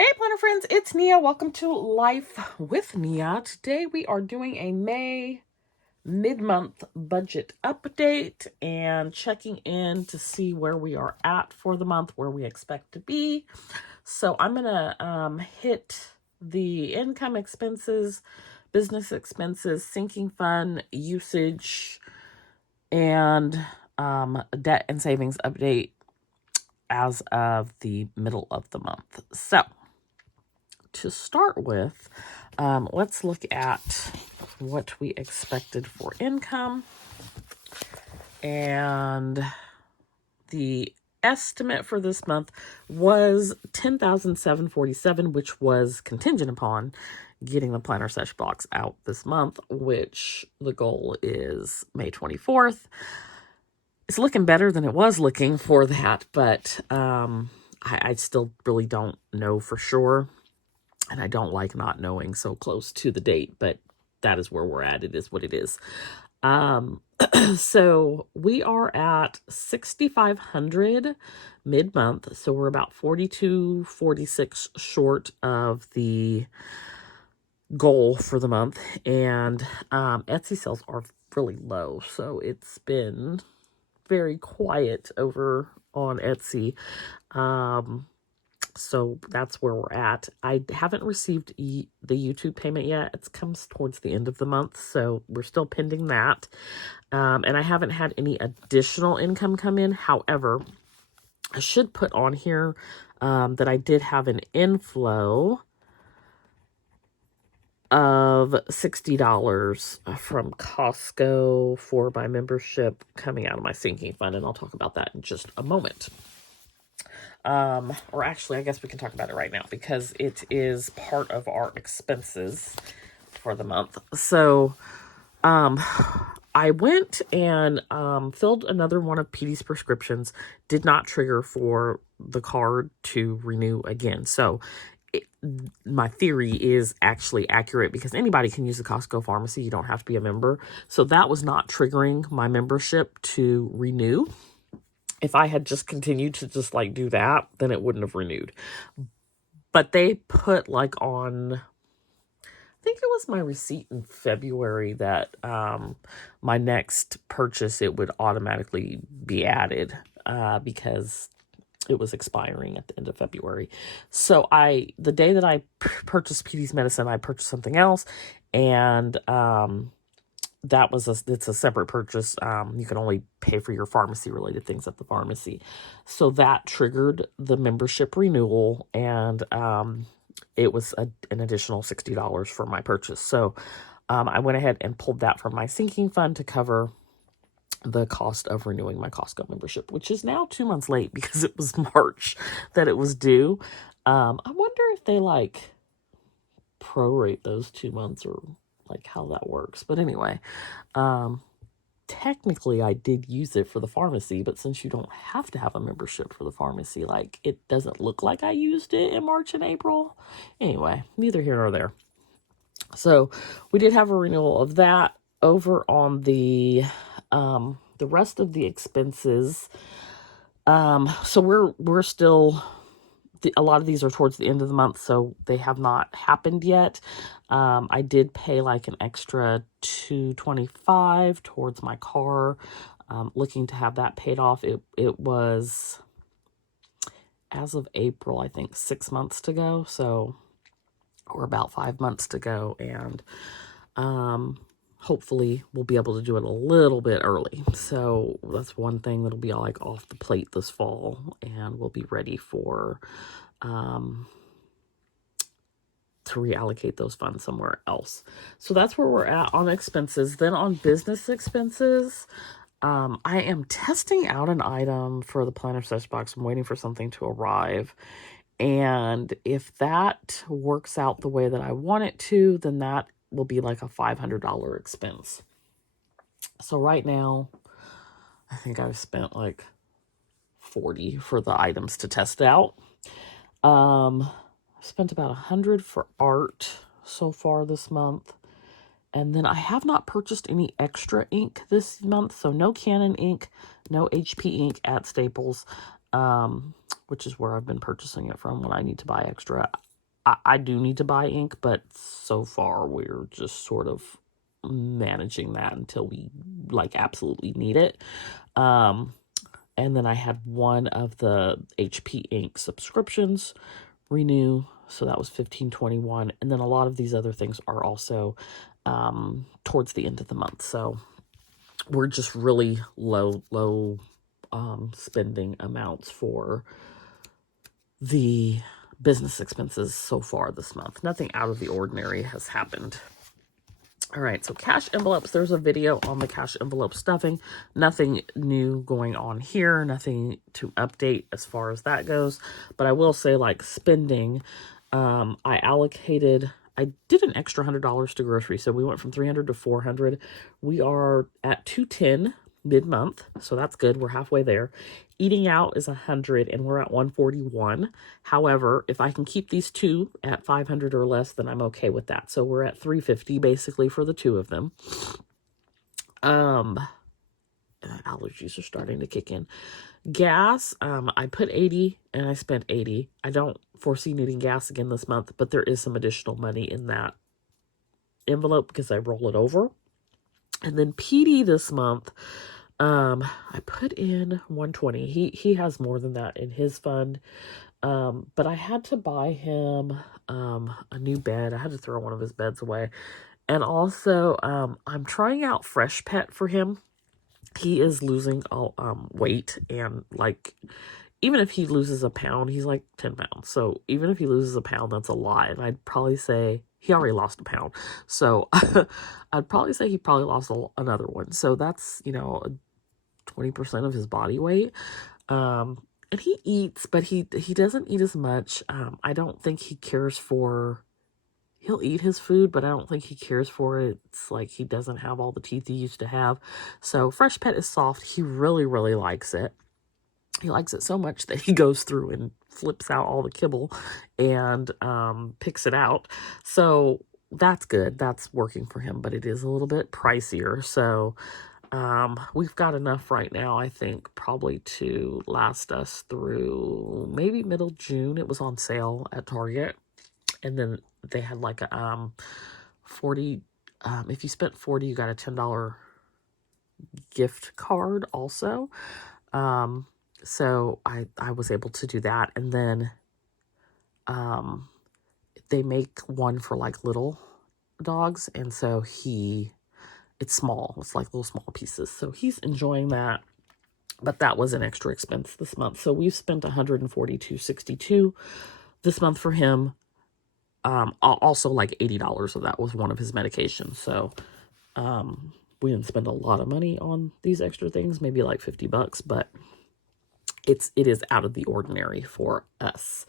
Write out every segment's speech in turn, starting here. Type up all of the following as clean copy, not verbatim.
Hey planner friends, it's Nia. Welcome to Life with Nia. Today we are doing a May mid-month budget update and checking in to see where we are at for the month, where we expect to be. So I'm going to hit the income expenses, business expenses, sinking fund usage, and debt and savings update as of the middle of the month. So to start with, let's look at what we expected for income. And the estimate for this month was $10,747, which was contingent upon getting the planner sesh box out this month, which the goal is May 24th. It's looking better than it was looking for that, but I still really don't know for sure. And I don't like not knowing so close to the date, but that is where we're at. It is what it is. So we are at 6,500 mid-month. So we're about 42, 46 short of the goal for the month. And Etsy sales are really low. So it's been very quiet over on Etsy. So that's where we're at. I haven't received the YouTube payment yet. It comes towards the end of the month, so we're still pending that. And I haven't had any additional income come in. However, I should put on here that I did have an inflow of $60 from Costco for my membership coming out of my sinking fund, and I'll talk about that in just a moment. Or actually, I guess we can talk about it right now because it is part of our expenses for the month. So, I went and filled another one of Petey's prescriptions, did not trigger for the card to renew again. So, my theory is actually accurate because anybody can use the Costco pharmacy. You don't have to be a member. So, that was not triggering my membership to renew. If I had just continued to just like do that, then it wouldn't have renewed. But they put like on, I think it was my receipt in February that my next purchase, it would automatically be added because it was expiring at the end of February. So the day that I purchased Petey's medicine, I purchased something else, and it's a separate purchase. You can only pay for your pharmacy related things at the pharmacy. So that triggered the membership renewal, and it was an additional $60 for my purchase. So I went ahead and pulled that from my sinking fund to cover the cost of renewing my Costco membership, which is now 2 months late because it was March that it was due. I wonder if they like prorate those 2 months or like how that works. But anyway, technically I did use it for the pharmacy, but since you don't have to have a membership for the pharmacy, like it doesn't look like I used it in March and April. Anyway, neither here nor there. So we did have a renewal of that. Over on the rest of the expenses. So we're still, a lot of these are towards the end of the month, so they have not happened yet. I did pay like an extra $225 towards my car, looking to have that paid off. It was, as of April, I think 6 months to go, so, or about 5 months to go, and hopefully we'll be able to do it a little bit early. So that's one thing that'll be like off the plate this fall, and we'll be ready for to reallocate those funds somewhere else. So that's where we're at on expenses. Then on business expenses, I am testing out an item for the planner sesh box. I'm waiting for something to arrive. And if that works out the way that I want it to, then that will be like a $500 expense. So right now, I think I've spent like $40 for the items to test out. I've spent about $100 for art so far this month. And then I have not purchased any extra ink this month. So no Canon ink, no HP ink at Staples, which is where I've been purchasing it from when I need to buy extra. I do need to buy ink, but so far we're just sort of managing that until we like absolutely need it. And then I had one of the HP ink subscriptions renew, so that was $15.21. And then a lot of these other things are also towards the end of the month. So we're just really low spending amounts for the business expenses so far this month. Nothing out of the ordinary has happened. All right, so cash envelopes. There's a video on the cash envelope stuffing. Nothing new going on here. Nothing to update as far as that goes. But I will say, like, spending, I did an extra $100 to groceries. So we went from 300 to 400. We are at 210 mid-month, so that's good. We're halfway there. Eating out is 100, and we're at 141. However, if I can keep these two at 500 or less, then I'm okay with that. So we're at 350 basically for the two of them. Allergies are starting to kick in. Gas, I put 80 and I spent 80. I don't foresee needing gas again this month, but there is some additional money in that envelope because I roll it over. And then PD this month, I put in 120. He has more than that in his fund. But I had to buy him a new bed. I had to throw one of his beds away. And also, I'm trying out Fresh Pet for him. He is losing weight, and like, even if he loses a pound, he's like 10 pounds. So even if he loses a pound, that's a lot. And I'd probably say he already lost a pound. So I'd probably say he probably lost another one. So that's, 20% of his body weight. And he eats, but he doesn't eat as much. I don't think he cares for, he'll eat his food, but I don't think he cares for it. It's like he doesn't have all the teeth he used to have. So Fresh Pet is soft. He really, really likes it. He likes it so much that he goes through and flips out all the kibble and picks it out. So that's good. That's working for him, but it is a little bit pricier. So we've got enough right now, I think, probably to last us through maybe middle June. It was on sale at Target. And then they had like a 40, if you spent 40, you got a $10 gift card also. So I was able to do that. And then they make one for like little dogs. And so it's small. It's like little small pieces. So he's enjoying that. But that was an extra expense this month. So we've spent $142.62 this month for him. Also like $80 of that was one of his medications. So we didn't spend a lot of money on these extra things, maybe like $50, but it is out of the ordinary for us.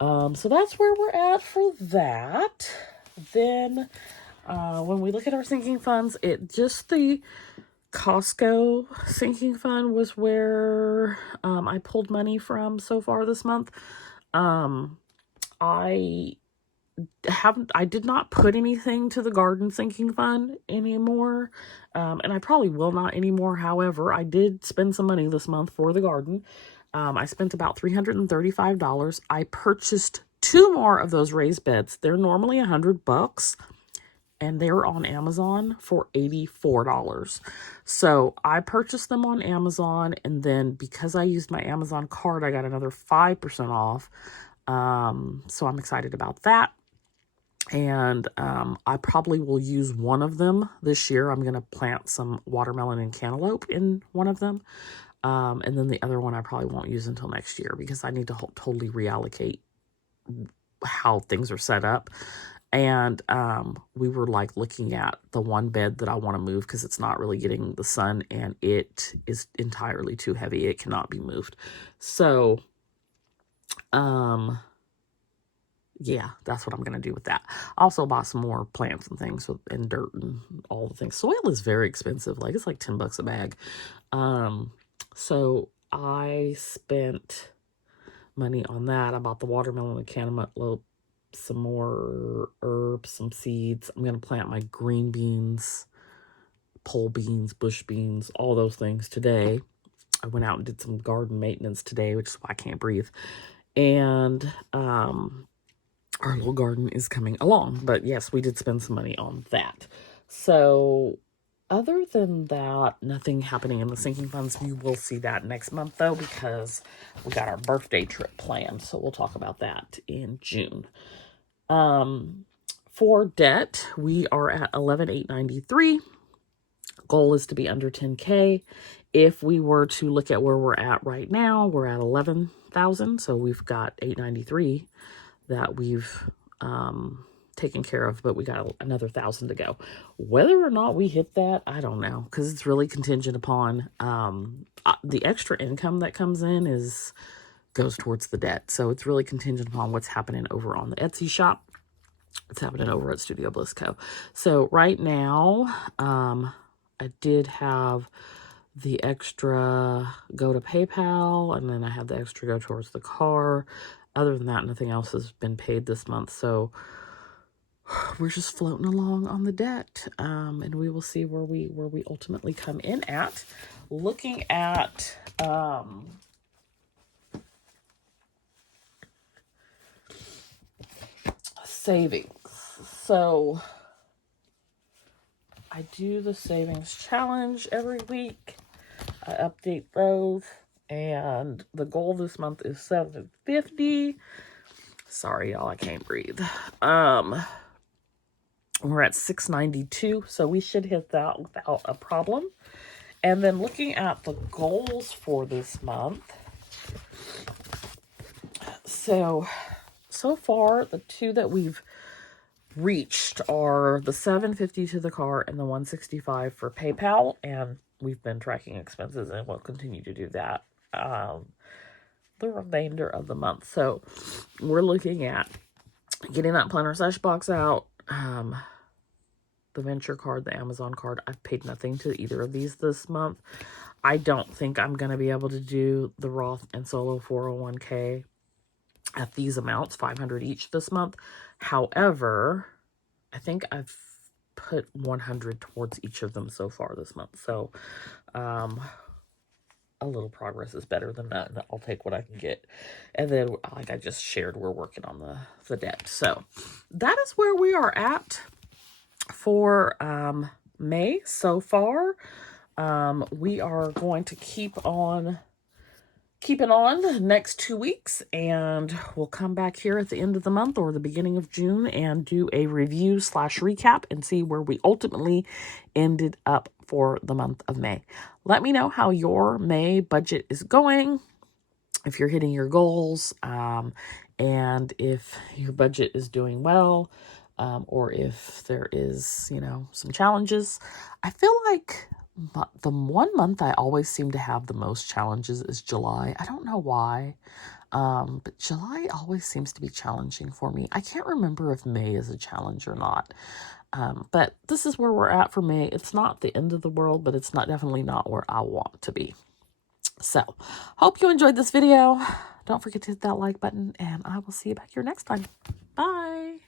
So that's where we're at for that. Then when we look at our sinking funds, the Costco sinking fund was where I pulled money from so far this month. I did not put anything to the garden sinking fund anymore, and I probably will not anymore. However, I did spend some money this month for the garden. I spent about $335. I purchased 2 more of those raised beds. They're normally $100, and they were on Amazon for $84. So I purchased them on Amazon, and then because I used my Amazon card, I got another 5% off. So I'm excited about that. And I probably will use one of them this year. I'm going to plant some watermelon and cantaloupe in one of them. And then the other one I probably won't use until next year because I need to totally reallocate how things are set up. And we were like looking at the one bed that I want to move because it's not really getting the sun and it is entirely too heavy. It cannot be moved. So, yeah, that's what I'm going to do with that. I also bought some more plants and things and dirt and all the things. Soil is very expensive. Like, it's like $10 a bag. So I spent money on that. I bought the watermelon and cantaloupe, some more herbs, some seeds. I'm going to plant my green beans, pole beans, bush beans, all those things today. I went out and did some garden maintenance today, which is why I can't breathe. And our little garden is coming along. But yes, we did spend some money on that. So other than that, nothing happening in the sinking funds. We will see that next month though, because we got our birthday trip planned. So we'll talk about that in June. For debt, we are at 11,893. Goal is to be under 10K. If we were to look at where we're at right now, we're at 11,000. So we've got 893 that we've taken care of, but we got another 1,000 to go. Whether or not we hit that, I don't know, because it's really contingent upon the extra income that comes in goes towards the debt. So it's really contingent upon what's happening over on the Etsy shop. It's happening over at Studio Bliss Co. So right now, I did have the extra go to PayPal, and then I had the extra go towards the car. Other than that, nothing else has been paid this month. So we're just floating along on the debt, and we will see where we ultimately come in at. Looking at savings. So I do the savings challenge every week. I update those, and the goal this month is $750. Sorry, y'all, I can't breathe. We're at $692, so we should hit that without a problem. And then looking at the goals for this month. So far, the two that we've reached are the $750 to the car and the $165 for PayPal, and we've been tracking expenses and we'll continue to do that the remainder of the month. So we're looking at getting that planner sesh box out, the venture card, the Amazon card. I've paid nothing to either of these this month. I don't think I'm going to be able to do the Roth and solo 401k at these amounts, $500 each this month. However, I think I've put $100 towards each of them so far this month. So, a little progress is better than none. I'll take what I can get. And then, like I just shared, we're working on the debt. So, that is where we are at for May so far. We are going to keep on keeping on the next 2 weeks, and we'll come back here at the end of the month or the beginning of June and do a review / recap and see where we ultimately ended up for the month of May. Let me know how your May budget is going, if you're hitting your goals, and if your budget is doing well, or if there is, some challenges. I feel like the 1 month I always seem to have the most challenges is July. I don't know why, but July always seems to be challenging for me. I can't remember if May is a challenge or not. But this is where we're at for May. It's not the end of the world, but it's definitely not where I want to be. So, hope you enjoyed this video. Don't forget to hit that like button, and I will see you back here next time. Bye.